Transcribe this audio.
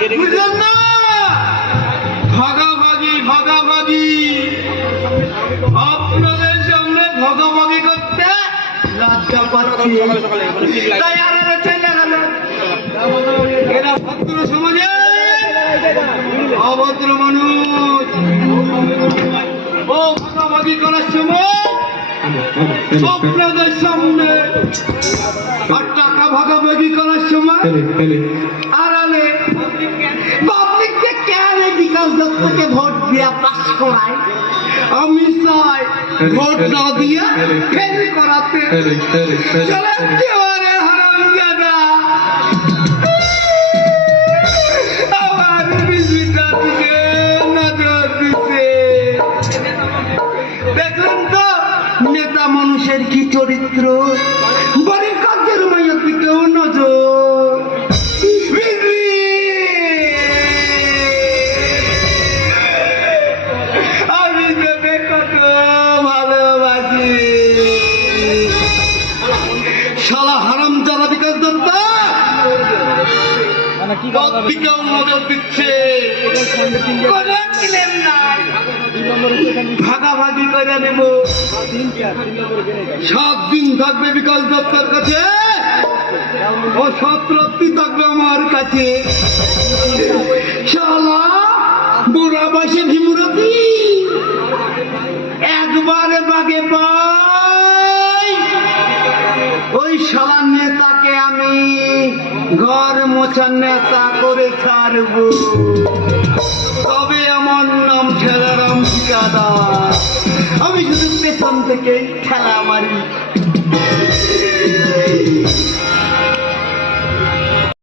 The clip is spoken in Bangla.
বুঝলেন না? ভাগাভাগি ভাগাভাগি, আপনাদের সামনে ভাগাভাগি করতে লজ্জা পাচ্ছি। তাই আলাদা চলে গেল। এরা ভদ্র সমাজে অভদ্র মানুষ। ও ভাগাভাগি করার সময় আপনাদের সামনে, আর টাকা ভাগাভাগি করার সময় আড়ালে পাবলিককে কেন বিকাশ দত্তকে ভোট দিয়ে পাস করায়? আমি চাই ভোট না দিয়ে ফেল করাতে। হারামজাদা আমার বিজিটা দিকে নজর দিতে। দেখুন তো নেতা মানুষের কি চরিত্র, বাড়ির কাজের মাইয়ার দিকেও নজর। আমি তোকে কত ভালোবাসি। শালা হারামজাদা বিকাশ দত্ত দিকেও নজর দিচ্ছে। ভাগাভাগি করে নেব। 7 দিন থাকবে বিকাশ দত্তর কাছে, ও 7 রাত্রি থাকবে আমার কাছে। শালা বুড়া বয়সে ভীমরতি একবারে বাগে পাই। ওই শালা নেতাকে আমি ঘর মোছার নেতা করে ছাড়ব। তবে আমার নাম ঠেলারাম ঠিকাদার। আমি শুধু পেছন থেকে ঠেলা মারি।